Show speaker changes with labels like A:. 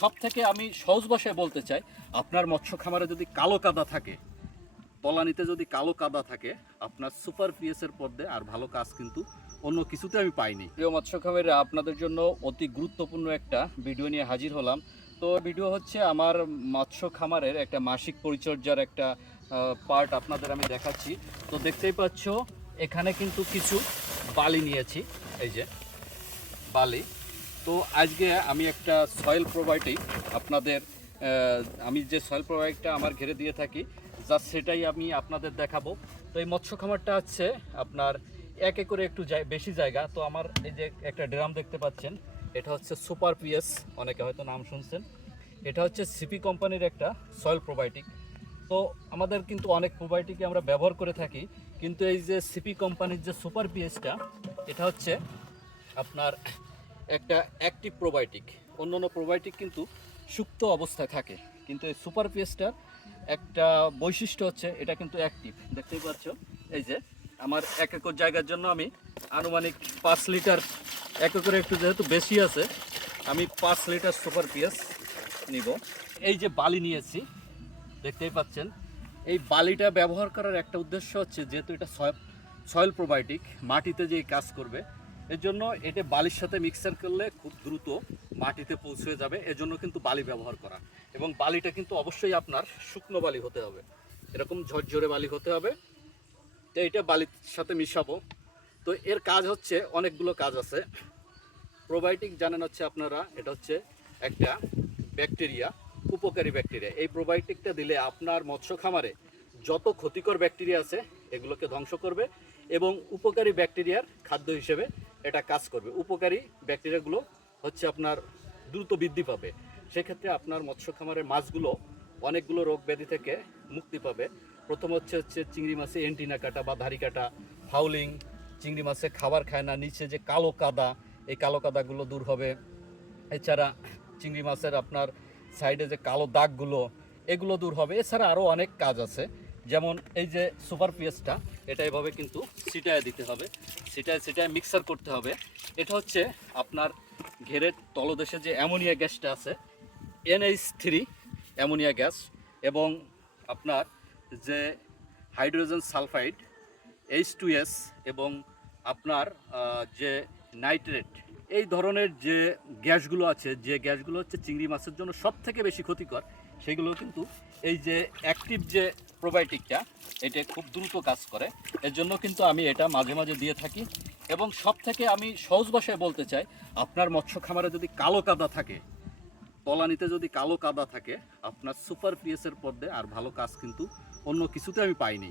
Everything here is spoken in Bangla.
A: সব থেকে আমি সহজ ভাষায় বলতে চাই, আপনার মৎস্য খামারে যদি কালো কাদা থাকে তলানিতে যদি কালো কাদা থাকে, আপনার সুপার পিএসের পদ্মে আর ভালো কাজ কিন্তু অন্য কিছুতে আমি পাইনি। প্রিয় মৎস্য খামারে আপনাদের জন্য অতি গুরুত্বপূর্ণ একটা ভিডিও নিয়ে হাজির হলাম। তো ভিডিও হচ্ছে আমার মৎস্য খামারের একটা মাসিক পরিচর্যার একটা পার্ট আপনাদের আমি দেখাচ্ছি। তো দেখতেই পাচ্ছ, এখানে কিন্তু কিছু বালি নিয়েছি। এই যে, বালি। তো আজকে আমি একটা সয়েল প্রোভাইডিং আপনাদের আমি যে সয়েল প্রোভাইডটা আমার ঘিরে দিয়ে থাকি জাস্ট সেটাই আমি আপনাদের দেখাবো। তো এই মৎস্য খামারটা হচ্ছে আপনার এক একরে একটু বেশি জায়গা। তো আমার এই যে একটা ড্রাম দেখতে পাচ্ছেন, এটা হচ্ছে সুপার পিএস, অনেকে হয়তো নাম শুনছেন। এটা হচ্ছে সিপি কোম্পানির একটা সয়েল প্রোবায়োটিক তো আমাদের কিন্তু অনেক প্রোবায়োটিকই আমরা ব্যবহার করে থাকি, কিন্তু এই যে সিপি কোম্পানির যে সুপার পিএসটা, এটা হচ্ছে আপনার একটা অ্যাক্টিভ প্রোবায়োটিক অন্য অন্য প্রোবায়োটিক কিন্তু সুপ্ত অবস্থায় থাকে। কিন্তু এই সুপার পিএসটার একটা বৈশিষ্ট্য হচ্ছে এটা কিন্তু অ্যাক্টিভ দেখতেই পাচ্ছ? এই যে, আমার এক একর জায়গার জন্য আমি আনুমানিক পাঁচ লিটার, এক একরে একটু যেহেতু বেশি আছে, আমি পাঁচ লিটার সুপার পিএস নিব। এই যে বালি নিয়েছি, দেখতেই পাচ্ছেন? এই বালিটা ব্যবহার করার একটা উদ্দেশ্য হচ্ছে যেহেতু এটা সয়েল প্রোবায়োটিক মাটিতে যে কাজ করবে এর জন্য এটা বালির সাথে মিক্সার করলে খুব দ্রুত মাটিতে পৌঁছে যাবে। এজন্য কিন্তু বালি ব্যবহার করা। এবং বালিটা কিন্তু অবশ্যই আপনার শুকনো বালি হতে হবে। এরকম ঝরঝরে বালি হতে হবে। তো এটা বালির সাথে মিশাবো। তো এর কাজ হচ্ছে, অনেকগুলো কাজ আছে। প্রোবায়োটিক জানেন হচ্ছে আপনারা, এটা হচ্ছে একটা ব্যাকটেরিয়া উপকারী ব্যাকটেরিয়া এই প্রোবায়োটিকটা দিলে আপনার মৎস্য খামারে যত ক্ষতিকর ব্যাকটেরিয়া আছে, এগুলোকে ধ্বংস করবে এবং উপকারী ব্যাকটেরিয়ার খাদ্য হিসেবে এটা কাজ করবে। উপকারী ব্যাকটেরিয়াগুলো হচ্ছে আপনার দ্রুত বৃদ্ধি পাবে। সেক্ষেত্রে আপনার মৎস্য খামারের মাছগুলো অনেকগুলো রোগ ব্যাধি থেকে মুক্তি পাবে। প্রথম হচ্ছে হচ্ছে চিংড়ি মাছে এন্টিনা কাটা বা ধারি কাটা, ফাউলিং, চিংড়ি মাছে খাবার খায় না, নিচে যে কালো কাদা, এই কালো কাদাগুলো দূর হবে। এছাড়া চিংড়ি মাছের আপনার সাইডে যে কালো দাগগুলো, এগুলো দূর হবে। এছাড়া আরও অনেক কাজ আছে। যেমন এই যে সুপার পিএসটা এটা এভাবে কিন্তু সিটায় দিতে হবে। সিটায় সিটায় মিক্সার করতে হবে। এটা হচ্ছে আপনার ঘেরের তলদেশে যে অ্যামোনিয়া গ্যাসটা আছে এনএইচ থ্রি অ্যামোনিয়া গ্যাস এবং আপনার যে hydrogen sulphide H two S এবং আপনার যে নাইট্রেট, এই ধরনের যে গ্যাসগুলো আছে, যে গ্যাসগুলো হচ্ছে চিংড়ি মাছের জন্য সব থেকে বেশি ক্ষতিকর, সেগুলো কিন্তু এই যে অ্যাক্টিভ যে প্রোবায়োটিকটা এটা খুব দ্রুত কাজ করে। এর জন্য কিন্তু আমি এটা মাঝে মাঝে দিয়ে থাকি। এবং সব থেকে আমি সহজ ভাষায় বলতে চাই, আপনার মৎস্য খামারে যদি কালো কাদা থাকে তলানিতে যদি কালো কাদা থাকে, আপনার সুপার পিএসের পদ্মে আর ভালো কাজ কিন্তু অন্য কিছুতে আমি পাইনি।